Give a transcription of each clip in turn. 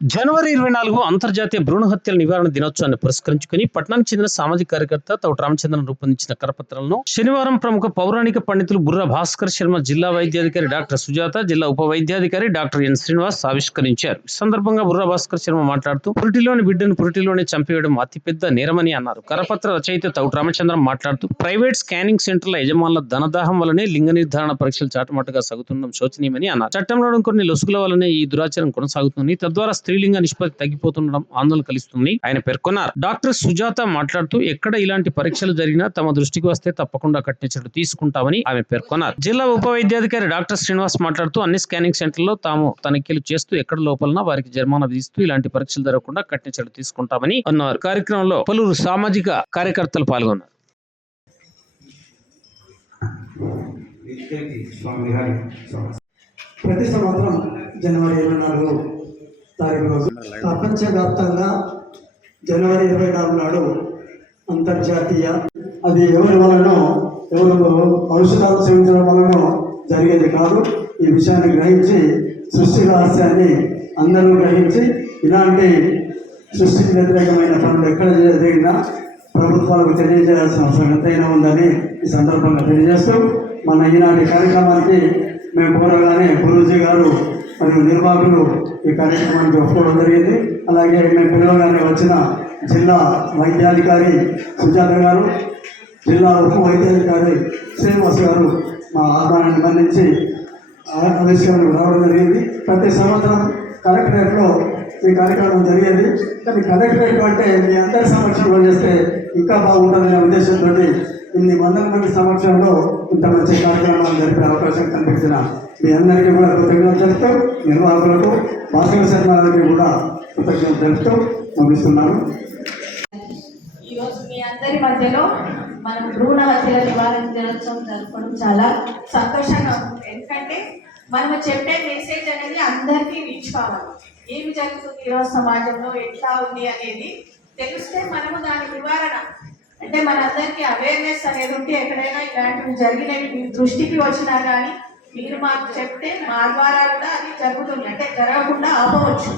జనవరి 24 అంతర్జాతీయ భ్రూణ హత్యల నివారణ దినోత్సవాన్ని పురస్కరించుకుని పట్టణానికి చెందిన సామాజిక కార్యకర్త తౌట రామచంద్రన్ రూపొందించిన కరపత్రాలను శనివారం ప్రముఖ పౌరాణిక పండితులు బుర్ర భాస్కర్ శర్మ, జిల్లా వైద్యాధికారి డాక్టర్ సుజాత, జిల్లా ఉప వైద్యాధికారి డాక్టర్ ఎన్ శ్రీనివాస్ ఆవిష్కరించారు. ఈ సందర్భంగా బుర్ర భాస్కర్ శర్మ మాట్లాడుతూ పురిటిలోని బిడ్డను పురిటిలోనే చంపేయడం అతిపెద్ద నేరమని అన్నారు. కరపత్ర రచయిత తౌట రామచంద్రన్ మాట్లాడుతూ ప్రైవేట్ స్కానింగ్ సెంటర్ల యజమానుల ధనదాహం వల్లనే లింగ నిర్ధారణ పరీక్షలు చాటుమాటుగా సాగుతుండడం శోచనీయమని అన్నారు. చట్టంలోని కొన్ని లొసుగుల వల్లనే ఈ దురాచారం కొనసాగుతుంది. తద్వారా స్త్రీలింగ నిష్పత్తి తగ్గిపోతుండడం ఆందోళన కలిగిస్తుంది ఆయన పేర్కొన్నారు. డాక్టర్ సుజాత మాట్లాడుతూ ఎక్కడ ఇలాంటి పరీక్షలు జరిగినా తమ దృష్టికి వస్తే తప్పకుండా కఠిన చర్యలు తీసుకుంటామని ఆమె పేర్కొన్నారు. జిల్లా ఉప వైద్యాధికారి డాక్టర్ శ్రీనివాస్ మాట్లాడుతూ అన్ని స్కానింగ్ సెంటర్లో తాము తనిఖీలు చేస్తూ ఎక్కడ లోపలన వారికి జరిమానా విధిస్తూ ఇలాంటి పరీక్షలు జరగకుండా కఠిన చర్యలు తీసుకుంటామని అన్నారు. కార్యక్రమంలో పలువురు సామాజిక కార్యకర్తలు పాల్గొన్నారు. ప్రతి సంవత్సరం జనవరి 24 తారీఖు రోజు ప్రపంచవ్యాప్తంగా జనవరి 24 నాడు అంతర్జాతీయ, అది ఎవరి వలనో ఎవరు ఔషధాలు సేవించడం వలనో జరిగేది కాదు. ఈ విషయాన్ని గ్రహించి సృష్టి రహస్యాన్ని అందరూ గ్రహించి ఇలాంటి సృష్టికి వ్యతిరేకమైన పనులు ఎక్కడ జరిగినా ప్రభుత్వాలకు తెలియజేయాల్సిన అవసరం ఎంతైనా ఉందని ఈ సందర్భంగా తెలియజేస్తూ మన ఈనాటి కార్యక్రమానికి మేము కోరగానే గురూజీ గారు మరియు నిర్వాహకులు ఈ కార్యక్రమానికి ఒప్పుకోవడం జరిగింది. అలాగే మేము పిలవగానే వచ్చిన జిల్లా వైద్యాధికారి సుజాత గారు, జిల్లా ఉప వైద్యాధికారి శ్రీనివాస్ గారు మా ఆహ్వానాన్ని మన్నించి ఆవిష్కరణకు రావడం జరిగింది. ప్రతి సంవత్సరం కలెక్టరేట్లో ఈ కార్యక్రమం జరిగేది. కానీ కలెక్టరేట్ అంటే మీ అందరి సమక్షంలో చేస్తే ఇంకా బాగుంటుందనే ఉద్దేశంతో ఇన్ని వందల మంది సమక్షంలో ఇంత మంచి కార్యక్రమాలు జరిపే అవకాశం కల్పించిన మీ అందరికీ కూడా కృతజ్ఞతలు తెలుపుతూ, నిర్వాహకులకు భాస్కర్ శర్మ గారికి కూడా కృతజ్ఞతలు తెలుపుతూ ముగిస్తున్నాను. ఈరోజు మీ అందరి మధ్యలో మనం భ్రూణ హత్యల నివారణ దినోత్సవం జరుపుకోవడం చాలా సంతోషంగా ఉంది. ఎందుకంటే మనం చెప్పే మెసేజ్ అనేది అందరికీ రీచ్ కావాలి. ఏమి జరుగుతుంది ఈరోజు సమాజంలో, ఎట్లా ఉంది అనేది తెలిస్తే మనము దాని నివారణ అంటే మనందరికీ అవేర్నెస్ అనేది ఉంటే ఎక్కడైనా ఇలాంటివి జరిగినవి మీ దృష్టికి వచ్చినా కానీ మీరు మాకు చెప్తే మా ద్వారా కూడా అది జరుగుతుంది, అంటే జరగకుండా ఆపవచ్చు.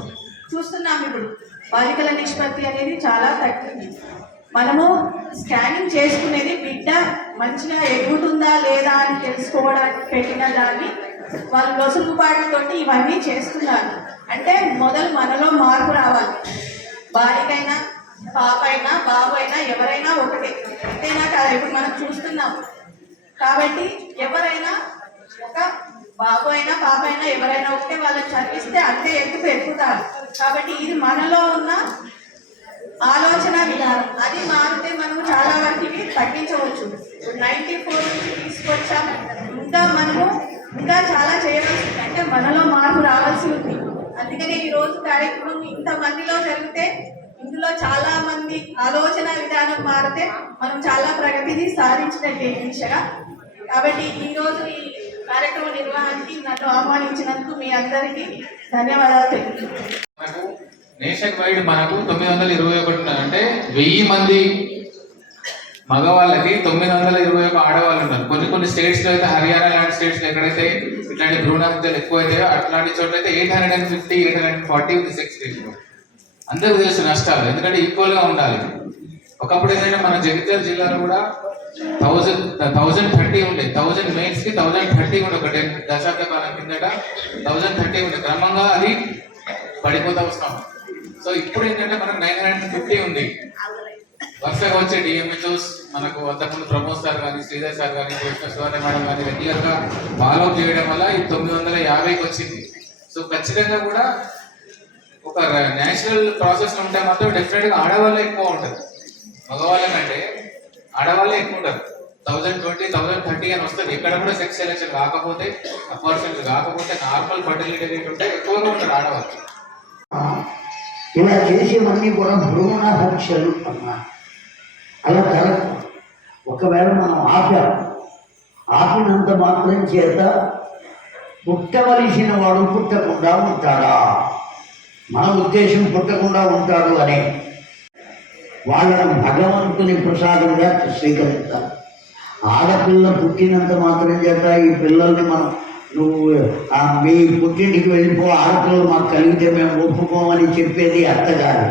చూస్తున్నాం ఇప్పుడు బాలికల నిష్పత్తి అనేది చాలా తగ్గింది. మనము స్కానింగ్ చేసుకునేది బిడ్డ మంచిగా ఎదుగుతుందా లేదా అని తెలుసుకోవడానికి పెట్టిన దాన్ని వాళ్ళు లొసుగుబాటుతోటి ఇవన్నీ చేస్తున్నారు. అంటే మొదలు మనలో మార్పు రావాలి. బాలికైనా, పాప అయినా, బాబు అయినా, ఎవరైనా ఒకటే, అంతేనా కాదు? ఇప్పుడు మనం చూస్తున్నాం. కాబట్టి ఎవరైనా, ఒక బాబు అయినా పాప అయినా ఎవరైనా ఒకటే, వాళ్ళని చదివిస్తే అంతే ఎత్తుకు ఎక్కుతారు. కాబట్టి ఇది మనలో ఉన్న ఆలోచన విధానం. అది మారితే మనము చాలా వరకు తగ్గించవచ్చు. 94 నుంచి తీసుకొచ్చాం. మనము ఇంకా చాలా చేయవలసి ఉంది, అంటే మనలో మార్పు రావాల్సి ఉంది. అందుకనే ఈరోజు కార్యక్రమం ఇంతమందిలో జరిగితే ఇందులో చాలా మంది ఆలోచన విధానం మారితే మనం చాలా ప్రగతిని సాధించినట్టే ఈ దిశగా. కాబట్టి ఈరోజు ఈ కార్యక్రమ నిర్వహణకి నన్ను ఆహ్వానించినందుకు మీ అందరికీ ధన్యవాదాలు తెలుపుతున్నాను. నేషన్ వైడ్ మనకు 921 అంటే 1000 మంది మగవాళ్ళకి 921 ఆడవాళ్ళు ఉన్నారు. కొన్ని స్టేట్స్లో అయితే, హర్యానా లాంటి స్టేట్స్లో ఎక్కడైతే ఇట్లాంటి భ్రూణ హత్యలు ఎక్కువైతే అట్లాంటి చోట్ల అయితే 850, 840 ఉంది సెక్స్ రేషియో. అందరికీ తెలుసు నష్టాలు, ఎందుకంటే ఈక్వల్గా ఉండాలి. ఒకప్పుడు ఏంటంటే మన జగిత్యాల జిల్లాలో కూడా 1030 ఉండే, 1000 మెయిన్స్కి 1030 ఉండే. ఒక 10 దశాబ్ద కాలం కిందట 1030 ఉండే. క్రమంగా అది పడిపోతూ వస్తాం. సో ఇప్పుడు ఏంటంటే మనకు 950 ఉంది. వరుసగా వచ్చే డిఎంహెచ్ఓస్ మనకు అంతకుముందు ప్రమోద్ సార్ కానీ, శ్రీధర్ సార్ కానీ, సువర్ణ మేడం కానీ రెగ్యులర్గా ఫాలో అప్ చేయడం వల్ల ఈ 950కి వచ్చింది. సో ఖచ్చితంగా కూడా ఒక న్యాచురల్ ప్రాసెస్ ఉంటే మాత్రం డెఫినెట్గా ఆడవాళ్ళే ఎక్కువ ఉంటుంది. మగవాళ్ళ కంటే ఆడవాళ్ళే ఎక్కువ ఉంటారు. 1020, 1030 అని వస్తుంది. ఎక్కడ కూడా సెక్స్ సెలెక్షన్ కాకపోతే, అపార్చునిటీ కాకపోతే, నార్మల్ ఫర్టిలిటీ రేట్ ఉంటే ఎక్కువగా ఉంటారు ఆడవాళ్ళు. ఇలా చేసేవన్నీ కూడా భ్రూణ హత్యలు అన్నారు. అలా జరగదు. ఒకవేళ మనం ఆపినంత మాత్రం చేత పుట్టవలసిన వాడు పుట్టకుండా ఉంటాడా? మన ఉద్దేశం పుట్టకుండా ఉంటాడు అనే వాళ్ళను భగవంతుని ప్రసాదంగా స్వీకరిస్తారు. ఆడపిల్ల పుట్టినంత మాత్రం చేత ఈ పిల్లల్ని మనం నువ్వు మీ పుట్టింటికి వెళ్ళిపో, ఆడపిల్లలు మాకు కలిగితే మేము ఒప్పుకోమని చెప్పేది అత్తగారు.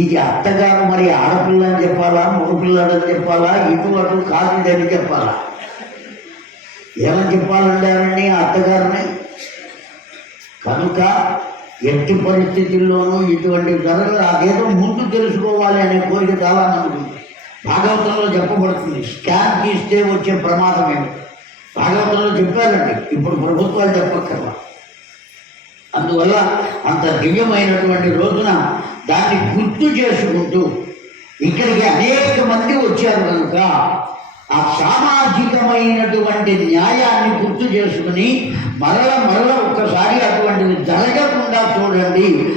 ఇది అత్తగారు మరి ఆడపిల్లని చెప్పాలా, మగపిల్లాడని చెప్పాలా, ఇటు అటు కాదని చెప్పాలా? ఏమని చెప్పాలంటారండి అత్తగారిని? కనుక ఎట్టి పరిస్థితుల్లోనూ ఇటువంటి జరగదు. అదేదో ముందు తెలుసుకోవాలి అనే కోరిక చాలా మంది. భాగవతంలో చెప్పబడుతుంది, స్కాన్ తీస్తే వచ్చే ప్రమాదం ఏమిటి భాగవతంలో చెప్పారండి. ఇప్పుడు ప్రభుత్వాలు చెప్పక్కర్లా. అందువల్ల అంత దివ్యమైనటువంటి రోజున దాన్ని గుర్తు చేసుకుంటూ ఇక్కడికి అనేక మంది వచ్చారు కనుక ఆ సామాజికమైనటువంటి న్యాయాన్ని గుర్తు చేసుకుని మరల ఒక్కసారి అటువంటిది జరగకుండా చూడండి